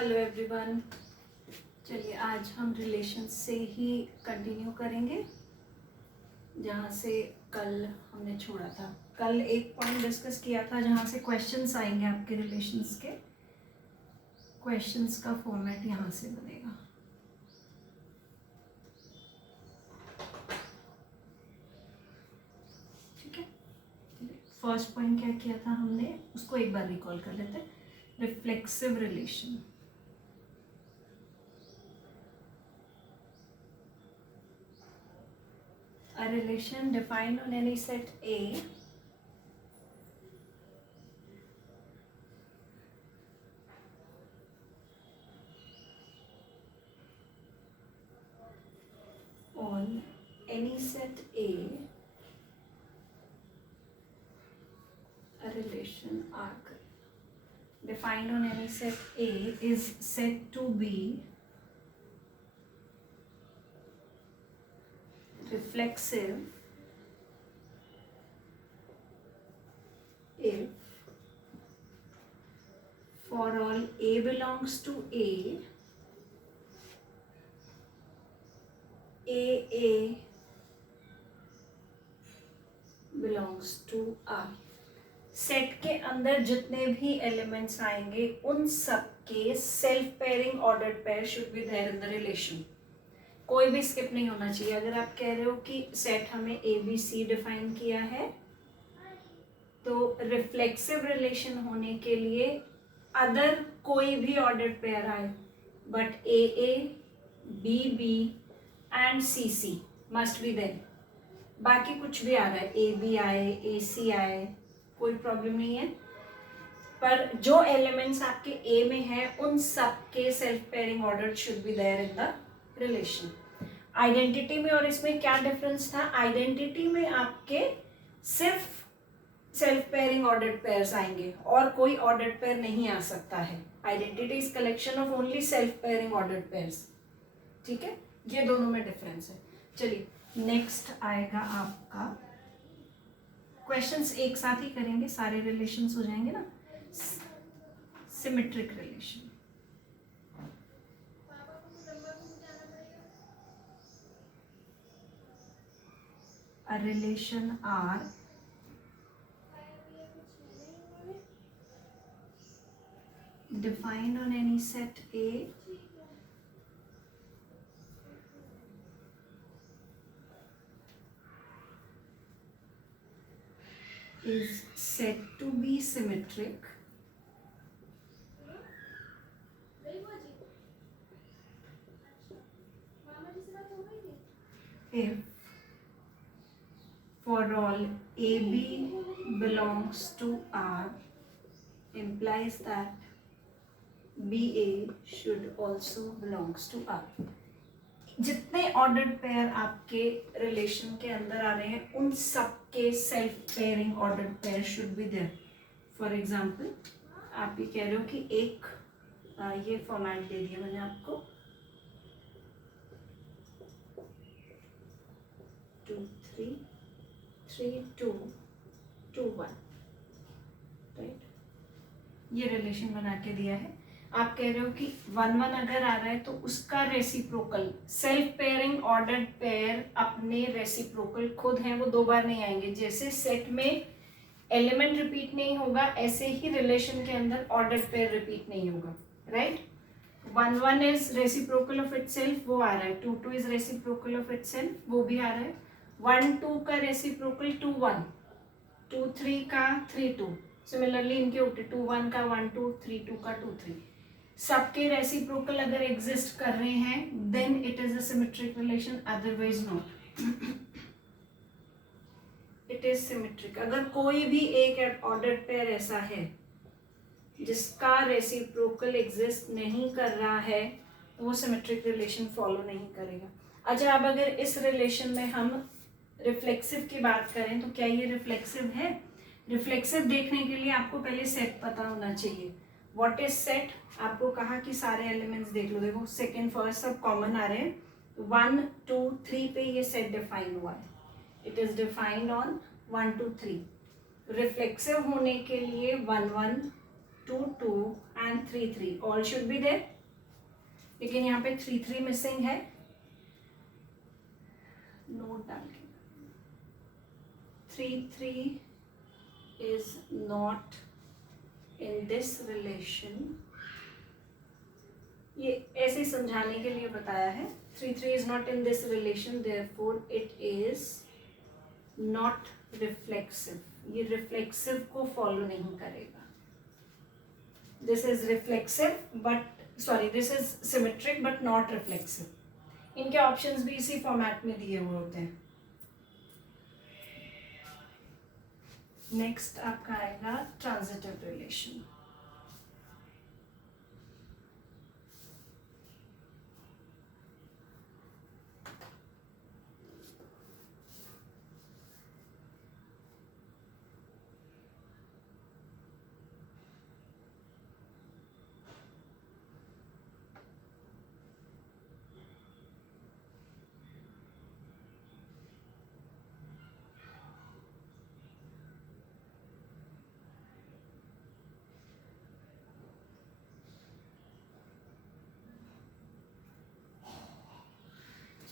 Hello everyone. चलिए आज हम रिलेशन से ही कंटिन्यू करेंगे जहाँ से कल हमने छोड़ा था। कल एक पॉइंट डिस्कस किया था जहाँ से क्वेश्चंस आएंगे आपके रिलेशंस के। क्वेश्चंस का फॉर्मेट यहाँ से बनेगा। ठीक है, फर्स्ट पॉइंट क्या किया था हमने, उसको एक बार रिकॉल कर लेते हैं। Reflexive relation. A relation defined on any set A on any set A, a relation arc defined on any set A is said to be reflexive if for all A belongs to A, A belongs to R। Set के अंदर जितने भी elements आएंगे उन सब के self pairing ordered pair should be there in the relation. कोई भी स्किप नहीं होना चाहिए। अगर आप कह रहे हो कि सेट हमें ए बी सी डिफाइन किया है तो रिफ्लेक्सिव रिलेशन होने के लिए अदर कोई भी ऑर्डर्ड पेयर आए but a b b and c c must be there. बाकी कुछ भी आ रहा है, ए बी आए ए सी आए, कोई प्रॉब्लम नहीं है, पर जो एलिमेंट्स आपके ए में है उन सब के self pairing order should be there in the relation. Identity में और इसमें क्या डिफरेंस था? आइडेंटिटी में आपके सिर्फ सेल्फ पेयरिंग ऑर्डर्ड पेयर्स आएंगे और कोई ऑर्डर्ड पेयर नहीं आ सकता है। Identity is collection of only self pairing ordered pairs. ठीक है, ये दोनों में डिफरेंस है। चलिए नेक्स्ट आएगा आपका, क्वेश्चंस एक साथ ही करेंगे, सारे रिलेशंस हो जाएंगे ना। Symmetric relation. A relation R defined on any set A is said to be symmetric if for all AB belongs to R implies that BA should also belongs to R। जितने ordered pair आपके relation के अंदर आ रहे हैं उन सब के self pairing ordered pair should be there. For example आप ये कह रहे हो कि एक ये फॉर्मेट दे दिया मैंने आपको 2 3 3 2 2 1, राइट? ये रिलेशन बना के दिया है। आप कह रहे हो कि 1 1 अगर आ रहा है तो उसका reciprocal self pairing ordered pair अपने रेसिप्रोकल खुद हैं, वो दो बार नहीं आएंगे। जैसे सेट में एलिमेंट रिपीट नहीं होगा ऐसे ही रिलेशन के अंदर ऑर्डर्ड पेयर रिपीट नहीं होगा, right? 1 1 is reciprocal of itself, वो आ रहा है। 2 2 इज रेसिप्रोकल ऑफ इटसेल्फ, वो भी आ रहा है। 1 2 का रेसिप्रोकल 2 1, 2 3 का 3 2, सिमिलरली इनके उल्टे 2 1 का 1 2, 3 2 का 2 3। सबके रेसिप्रोकल अगर एग्जिस्ट कर रहे हैं then it is a symmetric relation, otherwise not. It is symmetric. अगर कोई भी एक ऑर्डर्ड पेयर ऐसा है जिसका रेसिप्रोकल एग्जिस्ट नहीं कर रहा है तो वो सिमेट्रिक रिलेशन फॉलो नहीं करेगा। अच्छा, अब अगर इस रिलेशन में हम रिफ्लेक्सिव की बात करें तो क्या ये रिफ्लेक्सिव है? रिफ्लेक्सिव देखने के लिए आपको पहले सेट पता होना चाहिए। What is set? आपको कहा कि सारे एलिमेंट्स देख लो। देखो सेकंड फर्स्ट सब कॉमन आ रहे हैं। 1 2 3 पे ये सेट डिफाइन हुआ है। It is defined on 1 2 3। रिफ्लेक्सिव होने के लिए 1 1 2 2 and 3 3 all should be there, लेकिन यहाँ पे 3 3 मिसिंग है, नोट डाल के 3 3 is not in this relation, ये ऐसे समझाने के लिए बताया है। 3 3 is not in this relation, therefore it is not reflexive, ये रिफ्लेक्सिव को फॉलो नहीं करेगा। This is reflexive but sorry this is symmetric but not reflexive. इनके ऑप्शंस भी इसी फॉर्मेट में दिए हुए होते हैं। नेक्स्ट आपका आएगा ट्रांजिटिव रिलेशन।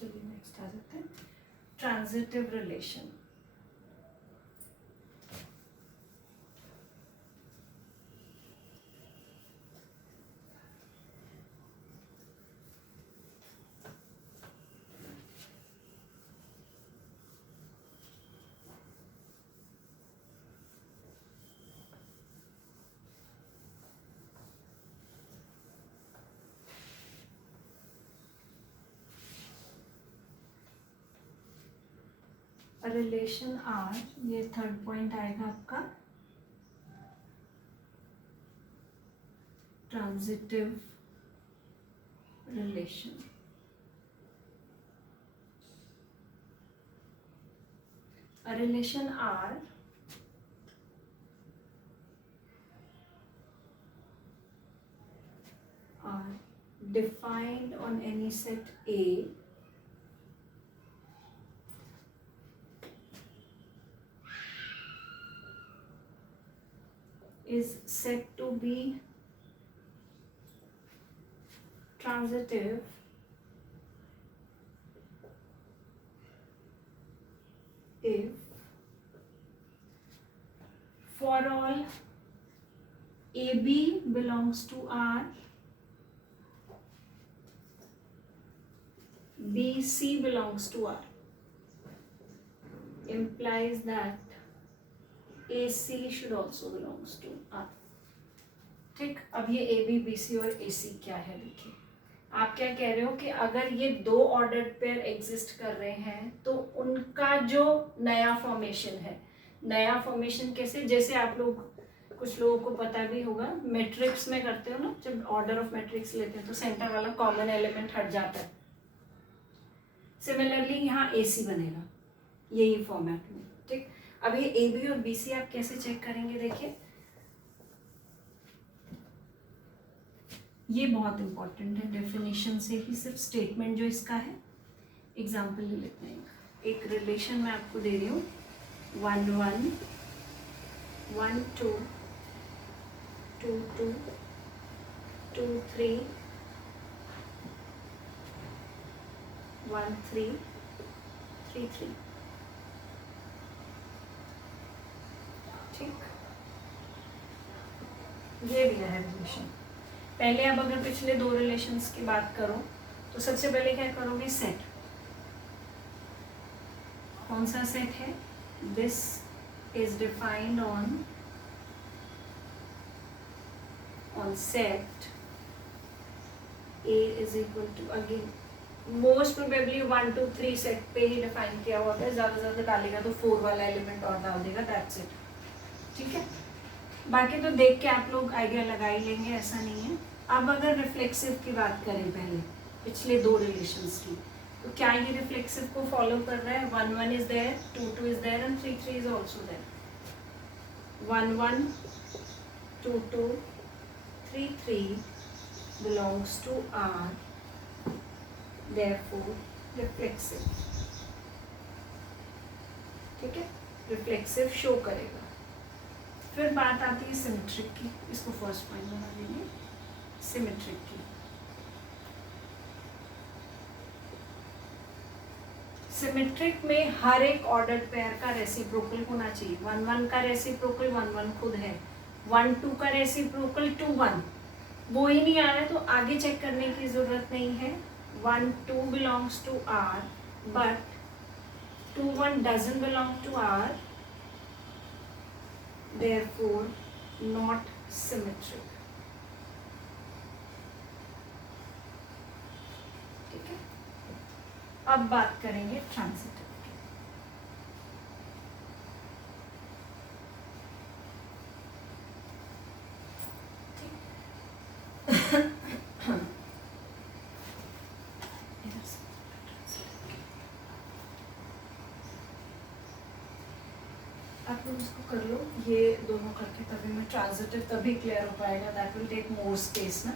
चलिए नेक्स्ट आ जाते हैं ट्रांजिटिव रिलेशन। रिलेशन आर, ये थर्ड पॉइंट आएगा आपका transitive relation. A relation R are defined on any set A is said to be transitive if for all AB belongs to R, BC belongs to R, implies that AC should also belongs to R। ठीक, अब ये AB, BC और AC क्या है देखिए। आप क्या कह रहे हो कि अगर ये दो ऑर्डर्ड पेयर एग्जिस्ट कर रहे हैं तो उनका जो नया फॉर्मेशन है, नया फॉर्मेशन कैसे, जैसे आप लोग कुछ लोगों को पता भी होगा मैट्रिक्स में करते हो ना, जब ऑर्डर ऑफ मैट्रिक्स लेते हैं तो सेंटर वाला कॉमन एलिमेंट हट जाता है। सिमिलरली यहाँ AC बनेगा यही फॉर्मेट में। ठीक, अब ये AB और BC आप कैसे चेक करेंगे देखिए, ये बहुत इंपॉर्टेंट है, डेफिनेशन से ही सिर्फ स्टेटमेंट जो इसका है। एग्जाम्पल ले लेते हैं, एक रिलेशन मैं आपको दे रही हूँ 1 1 1 2 2 2 2 3 1 3 3 3। ठीक, ये दिया है रिलेशन। पहले अब अगर पिछले दो रिलेशंस की बात करो तो सबसे पहले क्या करोगे, सेट। कौन सा सेट है, this is defined on set A is equal to, again most probably 1 2 3 set पे ही डिफाइन किया हुआ है, ज़्यादा से ज़्यादा डालेगा तो 4 वाला एलिमेंट और डाल देगा, दैट्स इट। ठीक है, बाकी तो देख के आप लोग आइडिया लगा ही लेंगे, ऐसा नहीं है। अब अगर रिफ्लेक्सिव की बात करें पहले पिछले दो रिलेशंस की, तो क्या ये रिफ्लेक्सिव को फॉलो कर रहा है, 1 1 is there, 2 2 is there and 3 3 is also there. 1 1 2 2 3 3 belongs to R, therefore reflexive। ठीक है, रिफ्लेक्सिव शो करेगा। फिर बात आती है सिमेट्रिक की, इसको फर्स्ट पॉइंट बना लेंगे, सिमेट्रिक की। सिमेट्रिक में हर एक ऑर्डर्ड पेयर का रेसिप्रोकल होना चाहिए। 1 1 का रेसिप्रोकल 1 1 खुद है, 1 2 का रेसिप्रोकल 2 1, वो ही नहीं आ रहा है तो आगे चेक करने की जरूरत नहीं है। 1 2 belongs to R but 2 1 doesn't belong to R, therefore not symmetric। ठीक है, अब बात करेंगे ट्रांजिटिव की। आप लोग इसको कर लो, ये दोनों करके तभी मैं ट्रांजिटिव तभी क्लियर हो पाएगा, that will take more space ना।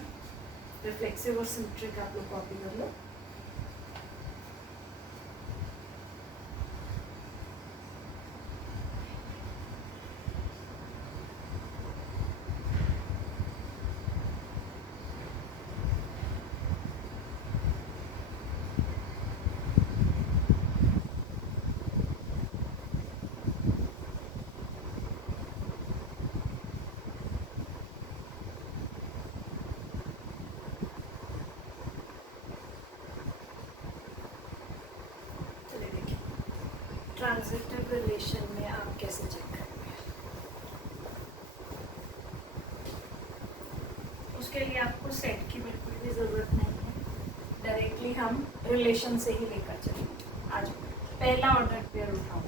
रिफ्लेक्सिव और सिमेट्रिक आप लोग कॉपी कर लो। ट्रांजिटिव रिलेशन में आप कैसे चेक करेंगे? उसके लिए आपको सेट की बिल्कुल भी ज़रूरत नहीं है, डायरेक्टली हम रिलेशन से ही लेकर चलेंगे। आज पहला ऑर्डर पेयर उठाओ,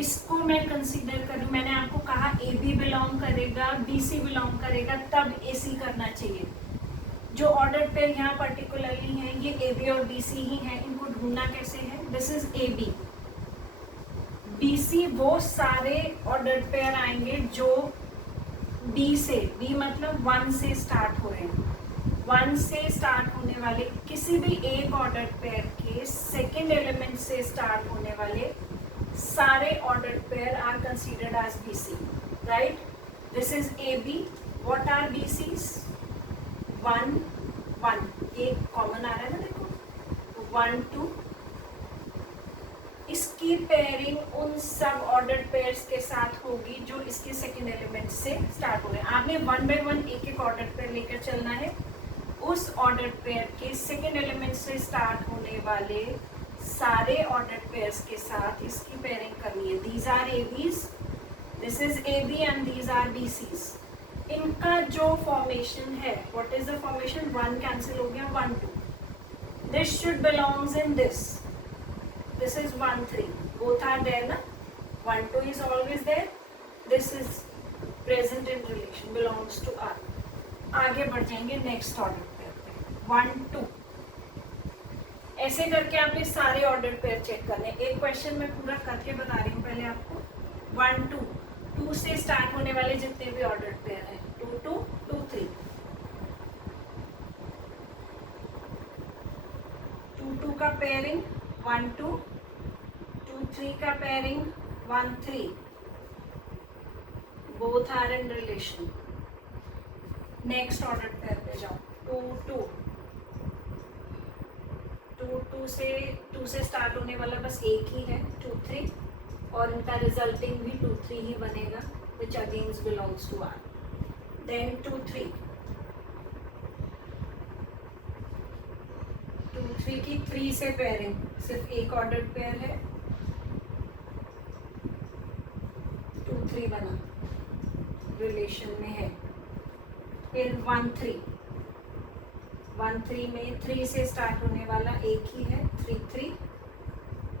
इसको मैं कंसीडर करूँ, मैंने आपको कहा ए बी बिलोंग करेगा, बी सी बिलोंग करेगा, तब ए सी करना चाहिए। जो ऑर्डर पेयर यहाँ पर्टिकुलरली हैं ये ए बी और बी सी ही हैं, इनको ढूंढना कैसे है? This is a b, b c वो सारे ऑर्डर पेयर आएंगे जो बी से, बी मतलब 1 से स्टार्ट हो रहे हैं, 1 से स्टार्ट होने वाले किसी भी एक ऑर्डर पेयर के सेकेंड एलिमेंट से स्टार्ट होने वाले सारे order pair are considered as b c, right? This is a b, what are b c's? 1 1, ये कॉमन आ रहा है ना, देखो 1 2, इसकी पेयरिंग उन सब ऑर्डर्ड पेयर्स के साथ होगी जो इसके सेकेंड एलिमेंट से स्टार्ट हो रहे हैं। आपने 1 बाय 1 एक एक ऑर्डर्ड पेयर लेकर चलना है, उस ऑर्डर्ड पेयर के सेकेंड एलिमेंट से स्टार्ट होने वाले सारे ऑर्डर्ड पेयर्स के साथ इसकी पेयरिंग करनी है। These are a b's, this is a b and these are b c's. इनका जो फॉर्मेशन है, what is the formation? 1 cancel हो गया, 1 2, this should belongs in this, this is 1 3, both are there na, 1 2 is always there, this is present in relation, belongs to R। आगे बढ़ जाएंगे next order pair पे, 1 2, ऐसे करके आपने सारे ऑर्डर पेयर चेक करने। एक क्वेश्चन मैं पूरा करके बता रही हूँ पहले आपको। 1 2, 2 से स्टार्ट होने वाले जितने भी ऑर्डर पेयर हैं, 2 2 2 3, 2 2 का पेयरिंग 1 2, 2 3 का pairing 1 3, both are in relation. Next order pair पे जाओ, 2 2, 2 2 से स्टार्ट होने वाला बस एक ही है, 2 3, और इनका रिजल्टिंग भी 2 3 ही बनेगा, which again belongs to R. Then 2 3, 2 3 की 3 से पेयरिंग, सिर्फ एक ऑर्डर पेयर है, 2 3 बना, रिलेशन में है। फिर 1 3, 1 3 में 3 से स्टार्ट होने वाला एक ही है, 3 3,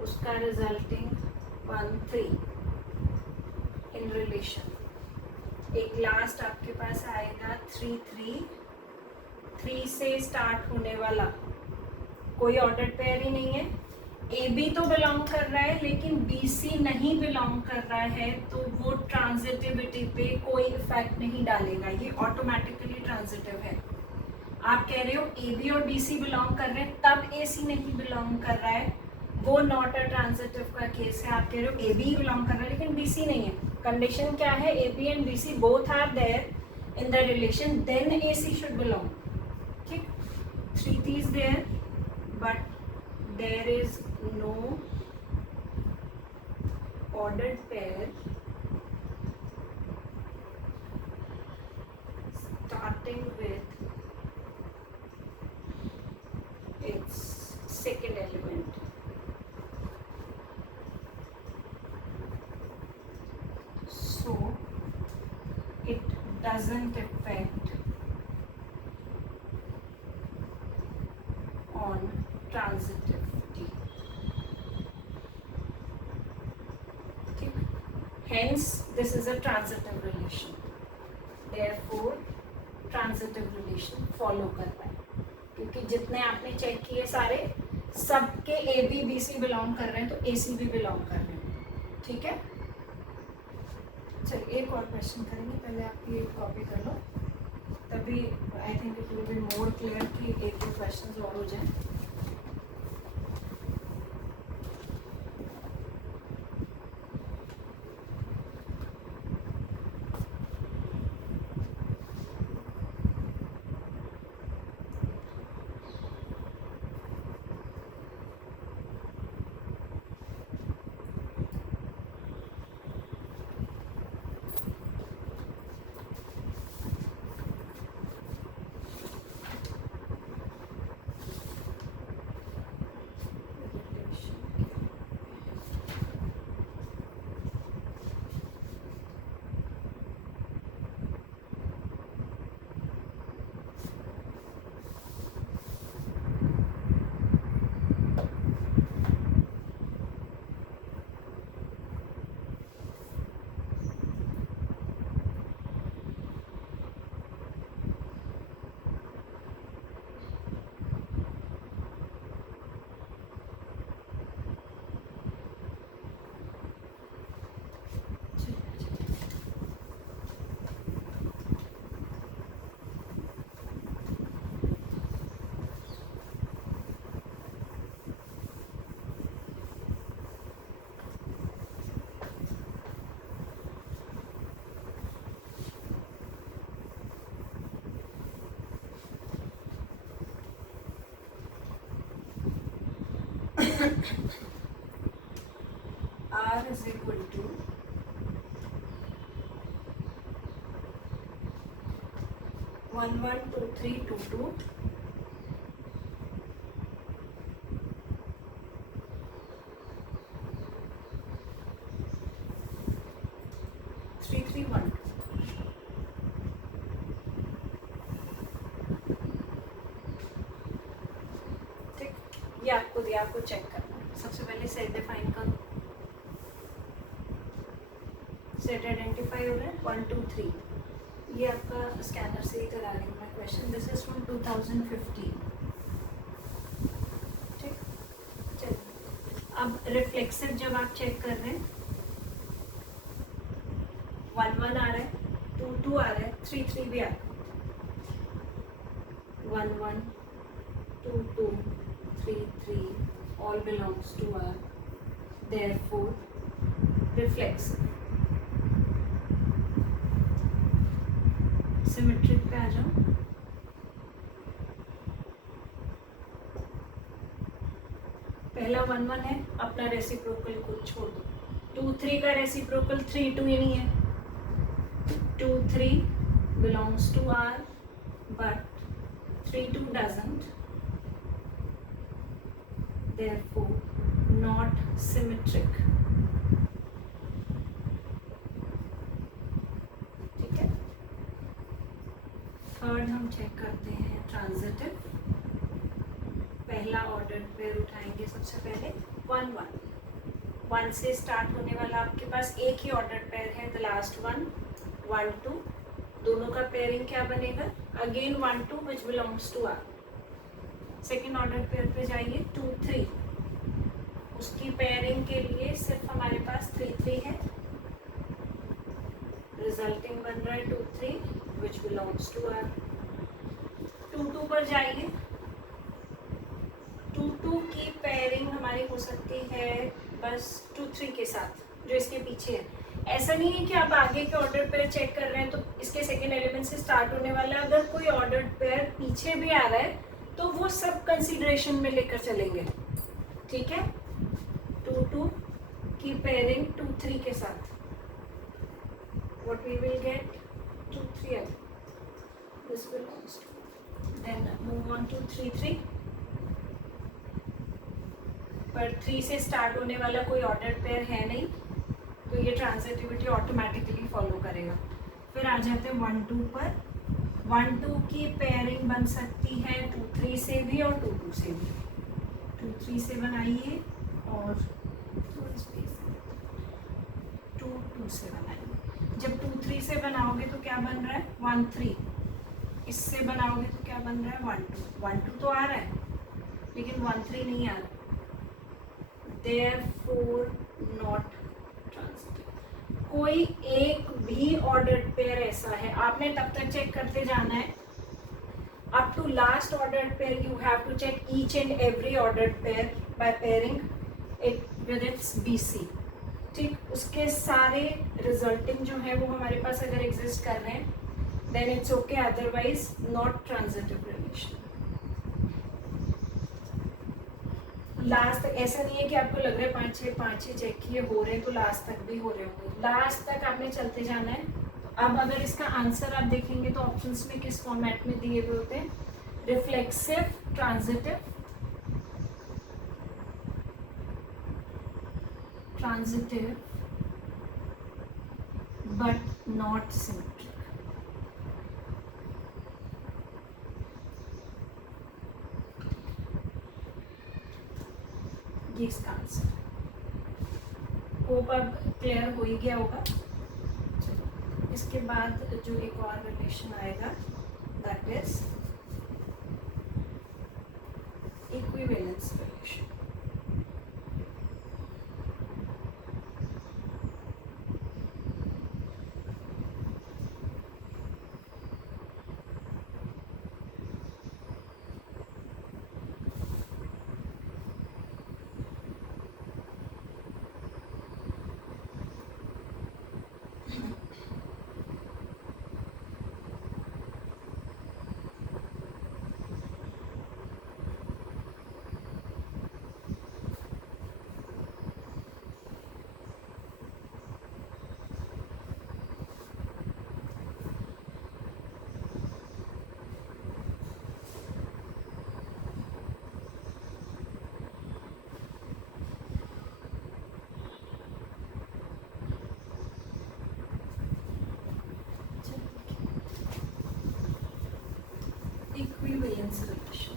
उसका रिजल्टिंग 1 3 इन रिलेशन। एक लास्ट आपके पास आएगा 3 3, 3 से स्टार्ट होने वाला कोई ऑर्डर पेयर ही नहीं है, ए बी तो बिलोंग कर रहा है लेकिन बी सी नहीं बिलोंग कर रहा है, तो वो ट्रांजिटिविटी पे कोई इफेक्ट नहीं डालेगा, ये ऑटोमेटिकली ट्रांजिटिव है। आप कह रहे हो ए बी और बी सी बिलोंग कर रहे हैं तब ए सी नहीं बिलोंग कर रहा है, वो नॉट अ ट्रांजिटिव का केस है. आप कह रहे हो ए बी बिलोंग कर रहा है लेकिन बी सी नहीं है. कंडीशन क्या है? A b and b c both are there in the relation, then a c should belong. ठीक. 3 is there but there is no ordered pair starting with its second element. So it doesn't affect on transitivity. ठीक. Hence this is a transitive relation. Therefore transitive relation follow कर रहा है क्योंकि जितने आपने check किए सारे सबके a b b c belong कर रहे हैं, तो ए सी भी बिलोंग कर रहे हैं. ठीक है. चलिए एक और क्वेश्चन करेंगे. पहले आप ये कॉपी कर लो, तभी I think it will be more clear कि एक दो क्वेश्चन और हो जाए. R is equal to 1 1 2 3 2 2 3 3 1. ठीक. ये आपको दिया, आपको चेक करना है. सबसे पहले सेट डिफाइन करो. सेट आइडेंटिफाई हो रहा है 1 2 3. ये आपका स्कैनर से ही करा रही हूँ मैं क्वेश्चन. This is from 2015. ठीक. चलिए अब रिफ्लेक्सिव जब आप चेक कर रहे हैं 1 1 आ रहा है, 2 2 आ रहा है, 3 3 भी आ रहा है. 1 1 2 2 3 3 all belongs to R. Therefore reflexive. Symmetric पे आ जाओ. पहला 1 1 है, अपना रेसिप्रोकल को छोड़ दो. 2 3 का रेसिप्रोकल 3 2 ही नहीं है. 2 3 belongs to R but 3 2 doesn't. Therefore not symmetric. ठीक है. थर्ड हम चेक करते हैं ट्रांजिटिव. पहला ऑर्डर पेयर उठाएंगे सबसे पहले 1 1. 1 से स्टार्ट होने वाला आपके पास एक ही ऑर्डर पेयर है, द लास्ट वन 1 2. दोनों का पेयरिंग क्या बनेगा? Again 1 2 which belongs to R. Second order pair पे जाइए 2 3. उसकी पेयरिंग के लिए सिर्फ हमारे पास 3 3 है. रिजल्टिंग बन रहा है 2 3 विच बिलोंग्स टू आर. 2 2 पर जाइए. 2 की पेयरिंग हमारी हो सकती है बस 2 3 के साथ, जो इसके पीछे है। ऐसा नहीं है कि आप आगे के ऑर्डर पेयर चेक कर रहे हैं तो इसके सेकेंड एलिमेंट से स्टार्ट होने वाला है। अगर कोई ऑर्डर पेयर पीछे भी आ रहा है तो वो सब कंसीडरेशन में लेकर चलेंगे, ठीक है। 2 की पेयरिंग 2 3 के साथ, what we will get 2 3, this belongs to, then move on to 3 3, पर 3 से स्टार्ट होने वाला कोई ऑर्डर पेयर है नहीं तो ये ट्रांजिटिविटी ऑटोमेटिकली फॉलो करेगा। फिर आ जाते हैं 1 2 पर। 1 2 की पेयरिंग बन सकती है 2 3 से भी और 2 2 से भी। 2 3 से बनाइए और 2 2 से बनाइए। जब 2 3 से बनाओगे तो क्या बन रहा है 1 3, इससे बनाओगे तो क्या बन रहा है 1 2। 1 2 तो आ रहा है लेकिन 1 3 नहीं आ रहा, therefore not transitive। कोई एक भी ऑर्डर पेयर ऐसा है, आपने तब तक चेक करते जाना है up to last ordered pair you have to check each and every ordered pair by pairing it with its BC, ठीक। उसके सारे रिजल्टिंग जो है वो हमारे पास अगर एग्जिस्ट कर रहे हैं then it's okay, otherwise not transitive relation. Last तक ऐसा नहीं है कि आपको लग रहा है 5 6 चेक किए हो रहे हैं तो लास्ट तक भी हो रहे होंगे, लास्ट तक आपने चलते जाना है। तो अब अगर इसका आंसर आप देखेंगे तो ऑप्शंस में किस फॉर्मेट में दिए हुए होते हैं, reflexive, transitive, transitive but not symmetric. ये इसका आंसर। होप अब क्लियर हो ही गया होगा। इसके बाद जो एक और रिलेशन आएगा that is equivalence relation. Equivalence relation।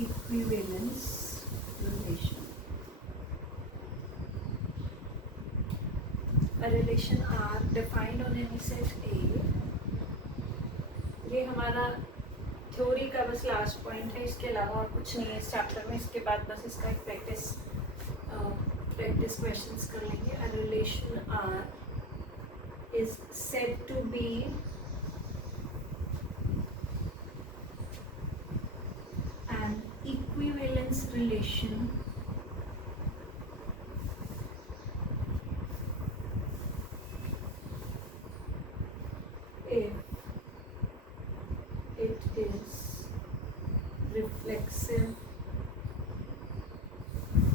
Equivalence relation, a relation R defined on any set A। ये हमारा थ्योरी का बस लास्ट पॉइंट है, इसके अलावा और कुछ नहीं है इस चैप्टर में। इसके बाद बस इसका एक प्रैक्टिस क्वेश्चंस कर लेंगे। A relation R is said to be an equivalence relation if it is reflexive,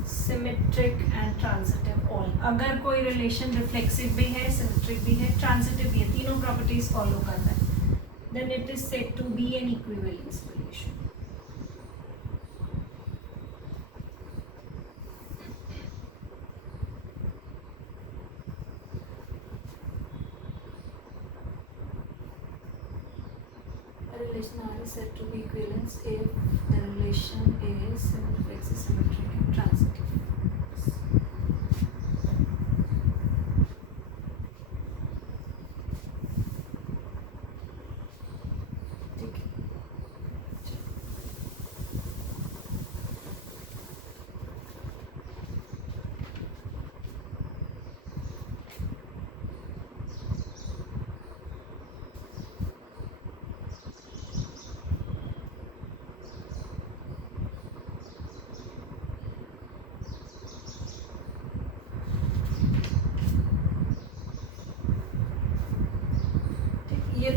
symmetric and transitive all. अगर कोई रिलेशन रिफ्लेक्सिव भी है, सिमेट्रिक भी है, ट्रांजिटिव भी है, तीनों प्रॉपर्टीज फॉलो करता है, then it is said to be an equivalence relation. Relation R is said to be equivalence if the relation is reflexive, symmetric and transitive।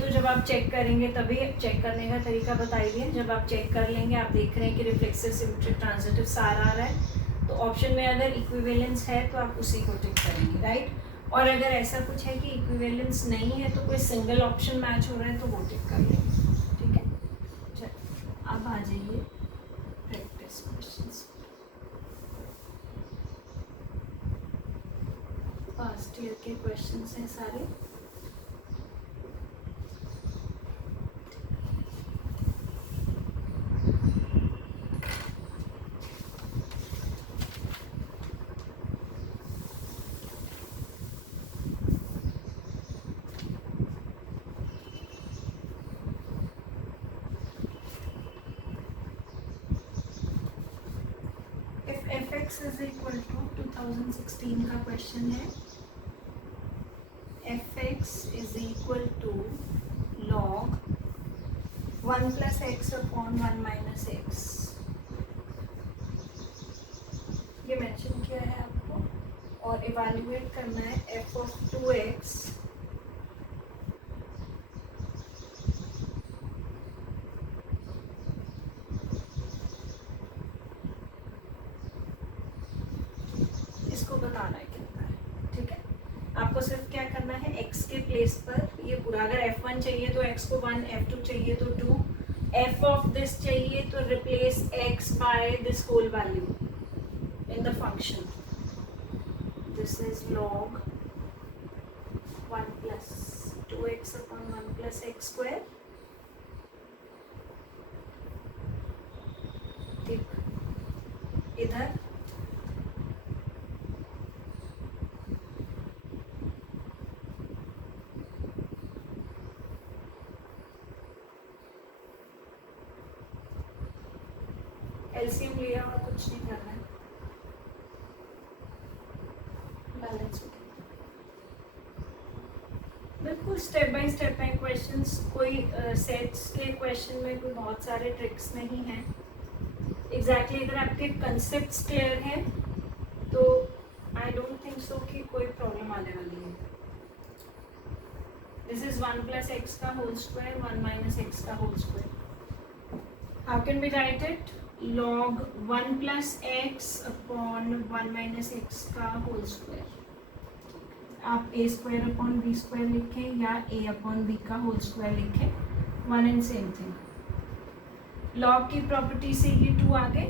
तो जब आप चेक करेंगे तभी चेक करने का तरीका बताई दिया। जब आप चेक कर लेंगे, आप देख रहे हैं कि रिफ्लेक्सिव, सिमेट्रिक, ट्रांजिटिव सारा आ रहा है, तो ऑप्शन में अगर इक्विवेलेंस है तो आप उसी को टिक करेंगे, राइट। और अगर ऐसा कुछ है कि इक्विवेलेंस नहीं है तो कोई सिंगल ऑप्शन मैच हो रहा है तो वो टिक कर लेंगे, ठीक है। चलिए अब आ जाइए प्रैक्टिस क्वेश्चंस। फर्स्ट ईयर के क्वेश्चंस हैं सारे। fx इज इक्वल टू 2016 का क्वेश्चन है। fx is equal to log 1 plus x upon 1 minus x, ये मेंशन किया है आपको, और इवैल्यूएट करना है f ऑफ 2x इसको बताना है कितना है, ठीक है। आपको सिर्फ क्या करना है, x के प्लेस पर ये पूरा, अगर f1 चाहिए तो x को 1, f2 चाहिए तो 2, f ऑफ दिस चाहिए तो replace x by this whole value in the function. This is log 1 plus 2x upon 1 plus x square, ठीक। इधर एलसीएम लिया और कुछ नहीं करना है, बैलेंस हो गया। बिल्कुल स्टेप बाय स्टेप है क्वेश्चंस, कोई सेट्स के क्वेश्चन में कोई बहुत सारे ट्रिक्स नहीं हैं। एग्जैक्टली अगर आपके कंसेप्ट्स क्लियर हैं तो आई डोंट थिंक सो कि कोई प्रॉब्लम आने वाली है। दिस इज 1 प्लस एक्स का होल स्क्वायर, 1 माइनस एक्स का whole square. How can we write it? log 1 plus x upon 1 minus x का होल स्क्वायर। आप a square upon b square लिखें या ए अपॉन बी का whole square लिखें, one and same thing. Log की property से ये 2 आ गए,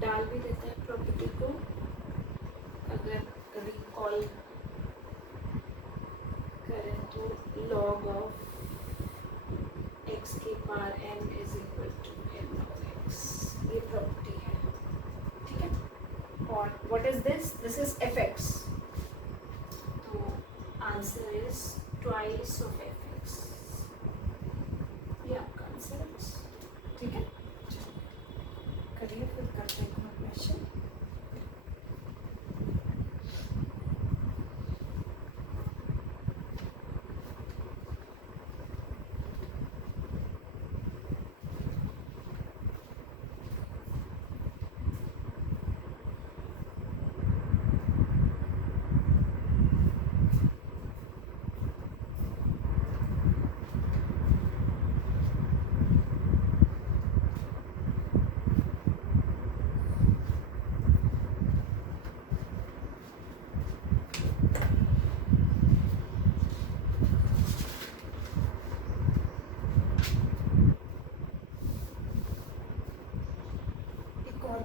डाल भी देते हैं प्रॉपर्टी को अगर रिकॉल करें तो, log ऑफ x की power n is equal to n of x, ये प्रॉपर्टी है, ठीक है। और what is this? This is fx, तो answer is twice of fx, ये आपका आंसर है, ठीक है। करिए फिर करते हैं क्वेश्चन।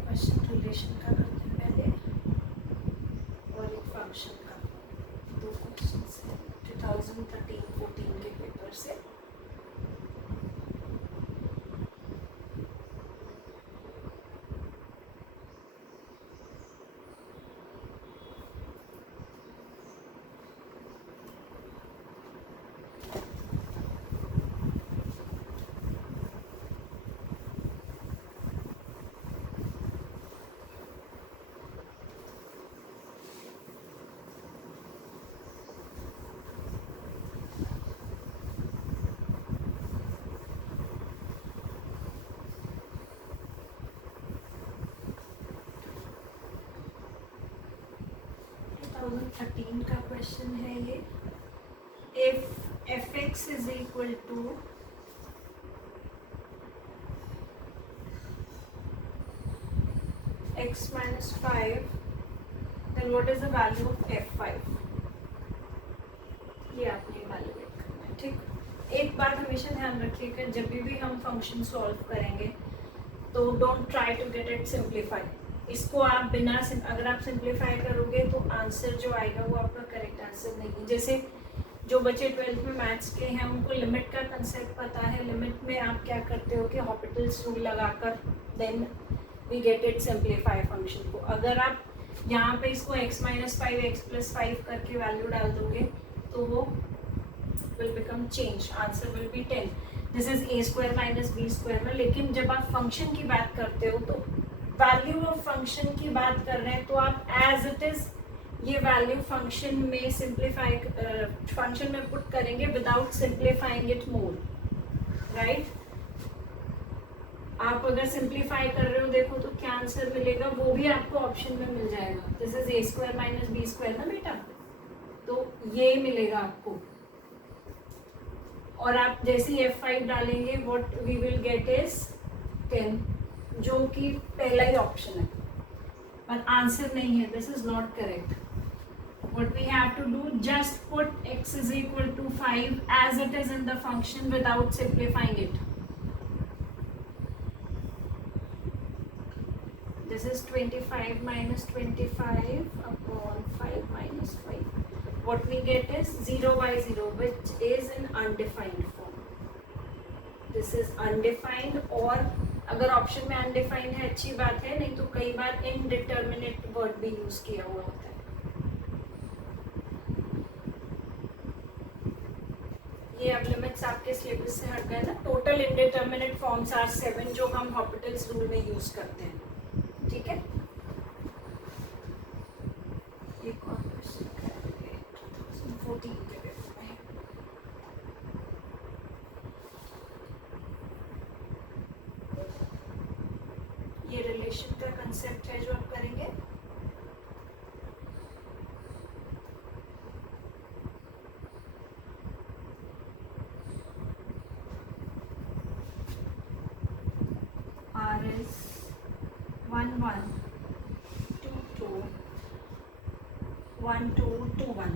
क्वेश्चन रिलेशन का करते हैं पहले, और एक फंक्शन का। दो क्वेश्चन हैं 2013-14 के पेपर से। 13 का क्वेश्चन है ये. If fx is equal to x minus 5, then what is the value of f5? ये आपने इवैल्यूएट करना है. ठीक, एक बात हमेशा ध्यान रखिएगा, जब भी हम फंक्शन सॉल्व करेंगे तो don't try to get it simplify. इसको आप बिना अगर आप सिंप्लीफाई करोगे तो आंसर जो आएगा वो आपका करेक्ट आंसर नहीं है. जैसे जो बच्चे 12th में मैथ्स के हैं उनको लिमिट का कंसेप्ट पता है. लिमिट में आप क्या करते हो कि हॉपिटल्स रूल लगाकर then we get it simplify function को. अगर आप यहाँ पे इसको x माइनस 5 x प्लस 5 करके वैल्यू डाल दोगे तो वो will become change, answer will be 10. This is a square minus b square में. लेकिन जब आप फंक्शन की बात करते हो तो वैल्यू ऑफ फंक्शन की बात कर रहे हैं तो आप एज इट इज ये वैल्यू फंक्शन में सिंप्लीफाई फंक्शन में पुट करेंगे without simplifying it more, right. आप अगर सिंप्लीफाई कर रहे हो देखो तो क्या आंसर मिलेगा वो भी आपको ऑप्शन में मिल जाएगा. This is a square minus b square ना बेटा, तो ये मिलेगा आपको. और आप जैसे ही f5 डालेंगे what we will get is 10, जो कि पहला ही ऑप्शन है पर आंसर नहीं है. This is not correct. What we have to do, just put x is equal to 5 as it is in the function without simplifying it. This is 25 minus 25 upon 5 minus 5. What we get is 0 by 0, which is an undefined form. This is undefined. और अगर option में undefined है अच्छी बात है, नहीं तो कई बार indeterminate वर्ड भी यूज किया हुआ होता है. ये अब लिमिट्स आपके सिलेबस से हट गए ना. टोटल इंडिटर्मिनेट फॉर्म्स आर 7 जो हम हॉपिटल्स रूल में यूज करते हैं. ठीक है, एक और क्वेश्चन करेंगे 2014 के पेपर में. ये रिलेशन का कंसेप्ट है जो आप करेंगे. R is 1 1 2 2 1 2 2 1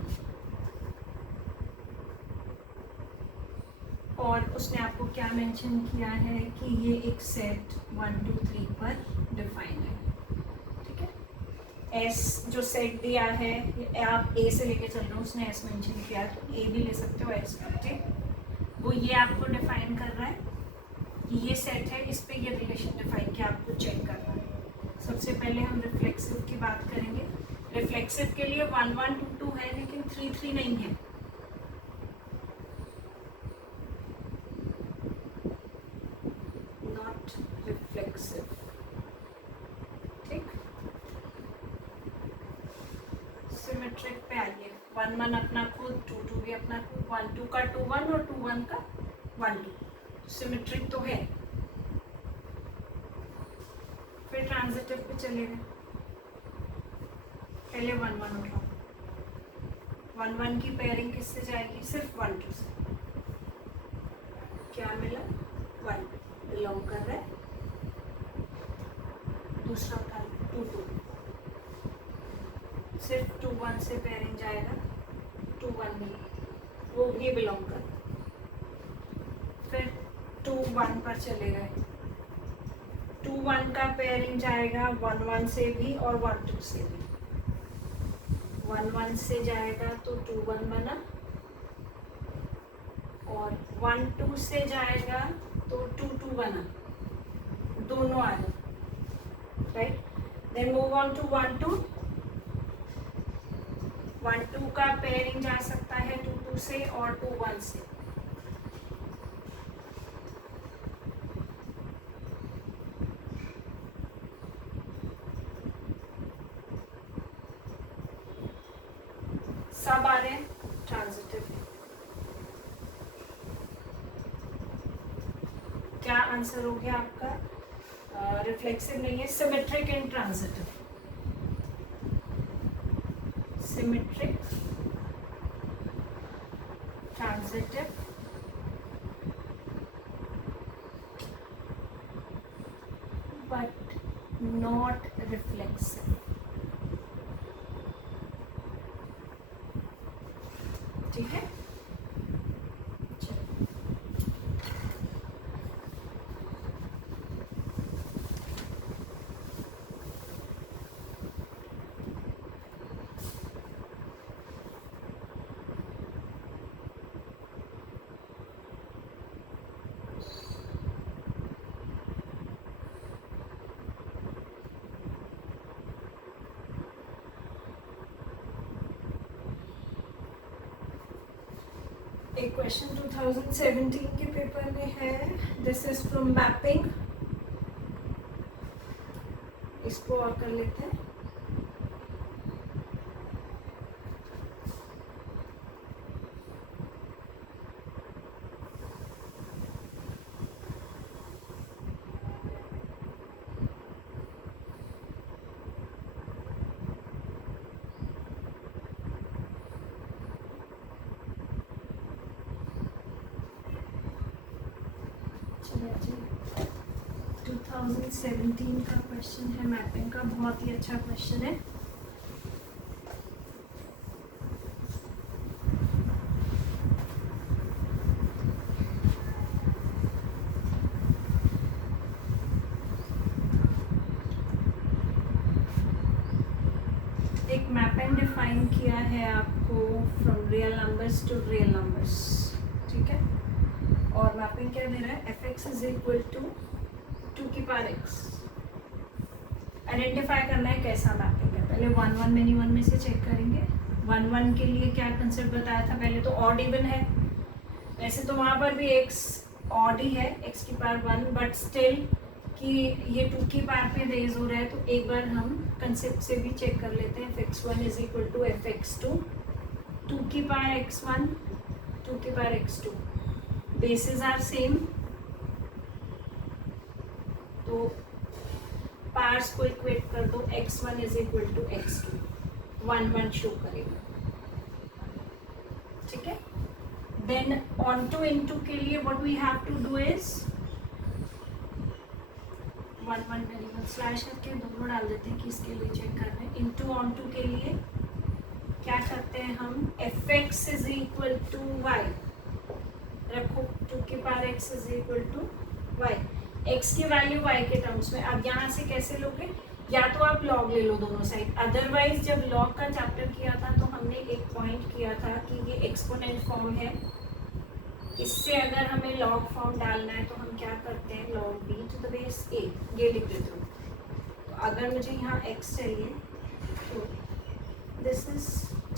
और उसने आपको क्या मेंशन किया है कि ये एक सेट 1 2 3 पर डिफाइन है. ठीक है, S जो सेट दिया है आप A से लेके चल रहे हो, उसने S मेंशन किया तो A भी ले सकते हो S का. ठीक, वो ये आपको डिफाइन कर रहा है कि ये सेट है, इस पे ये रिलेशन डिफाइन किया, आपको चेक करना है. सबसे पहले हम रिफ्लेक्सिव की बात करेंगे. रिफ्लेक्सिव के लिए 1 1 2 2 है लेकिन 3 3 नहीं है. Not reflexive. ठीक, सिमेट्रिक पे आइए. 1 1 अपना खुद, 2 2 भी अपना खुद, 1 2 का 2 1 और 2 1 का 1 2. सिमेट्रिक तो है. फिर ट्रांजिटिव पे चले गए. पहले 1 1 उठाओ. 1 1 की पेयरिंग किससे जाएगी? सिर्फ 1 2 से. क्या मिला? 1 बिलोंग कर रहा है. दूसरा उठा 2 2, सिर्फ 2 1 से पेयरिंग जाएगा. 2 1 मिला, वो भी बिलोंग कर. फिर 2 1 पर चले गए. 2 1 का पेयरिंग जाएगा 1 1 से भी और 1 2 से भी. 1 1 से जाएगा तो 2 1 बना और 1 2 से जाएगा तो 2 2 बना. दोनों आ गए, right. Then move on to 1 2. 1 2 का पेयरिंग जा सकता है 2 2 से और 2 1 से. सब आ रहे हैं ट्रांजिटिव. क्या आंसर हो गया आपका? रिफ्लेक्सिव नहीं है, symmetric and transitive. symmetric, transitive, but not reflexive. ठीक है, एक क्वेश्चन 2017 के पेपर में है. This is from mapping. इसको और कर लेते हैं. चलिए 2017 का क्वेश्चन है मैपिंग का. बहुत ही अच्छा क्वेश्चन है. एक मैपिंग डिफाइन किया है आपको from real numbers to real numbers. ठीक है, और मैपिंग क्या दे रहा है? fx इज इक्वल टू 2 की पावर x. आइडेंटिफाई करना है कैसा मैपिंग है. पहले 1 1 मेनी 1 में से चेक करेंगे. 1 1 के लिए क्या कंसेप्ट बताया था? पहले तो ऑड इवन है. वैसे तो वहाँ पर भी x ऑड ही है, x की पावर 1, बट स्टिल कि ये 2 की पावर पे रेज हो रहा है, तो एक बार हम कंसेप्ट से भी चेक कर लेते हैं. fx1 is equal to fx2, 2 की पावर x1, 2 की power x2. Basis are same, तो पार्ट्स को इक्वेट कर दो. x1 is equal to x2, 1 1 show करेगा. ठीक है, then onto into के लिए what we have to do is 1 1 slash करके दोनों डाल देते हैं कि इसके लिए चेक करना है. इनटू ऑन टू के लिए क्या करते हैं हम? fx is equal to y रखो. 2 की पावर x is equal to y. x की वैल्यू y के टर्म्स में. अब यहाँ से कैसे लोगे? या तो आप लॉग ले लो दोनों साइड. अदरवाइज जब लॉग का चैप्टर किया था तो हमने एक पॉइंट किया था कि ये एक्सपोनेंट फॉर्म है. इससे अगर हमें लॉग फॉर्म डालना है तो हम क्या करते हैं? Log b to the base a. ये लिख देते हो. तो अगर मुझे यहाँ x चाहिए तो दिस इज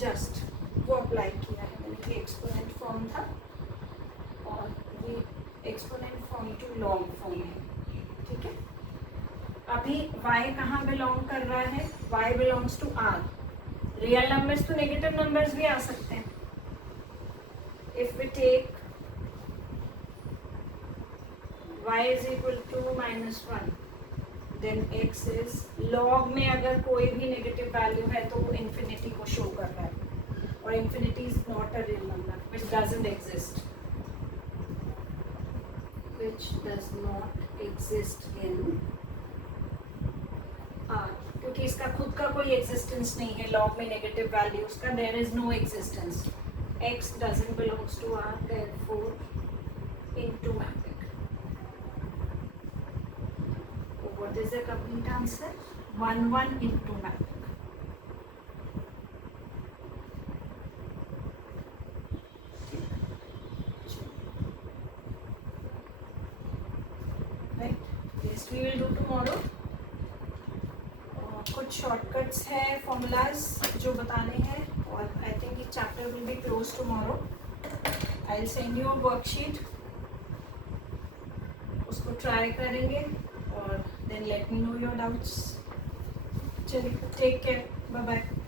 जस्ट वो अप्लाई किया है मैंने. ये एक्सपोनेंट फॉर्म था और ये exponent form to log form है. ठीक है, अभी y कहाँ बिलोंग कर रहा है? y belongs to r. Real numbers तो नेगेटिव नंबर्स भी आ सकते हैं. If we take y is equal to -1, then x is log में अगर कोई भी नेगेटिव वैल्यू है तो वो इन्फिनिटी को शो कर रहा है. और infinity is not a real number which doesn't exist. which does not exist in R, क्योंकि इसका खुद का कोई एग्जिस्टेंस नहीं है. लॉग में नेगेटिव वैल्यूज का there is no existence. x doesn't belongs to R, therefore into mapping. So what is the complete answer? 1 1 into mapping. We will do tomorrow. कुछ शॉर्टकट्स है, फॉर्मूलाज जो बताने हैं, और आई थिंक ये chapter will be close tomorrow. I will send you a worksheet. उसको try करेंगे और then let me know your doubts. चलिए, टेक केयर, बाय बाय.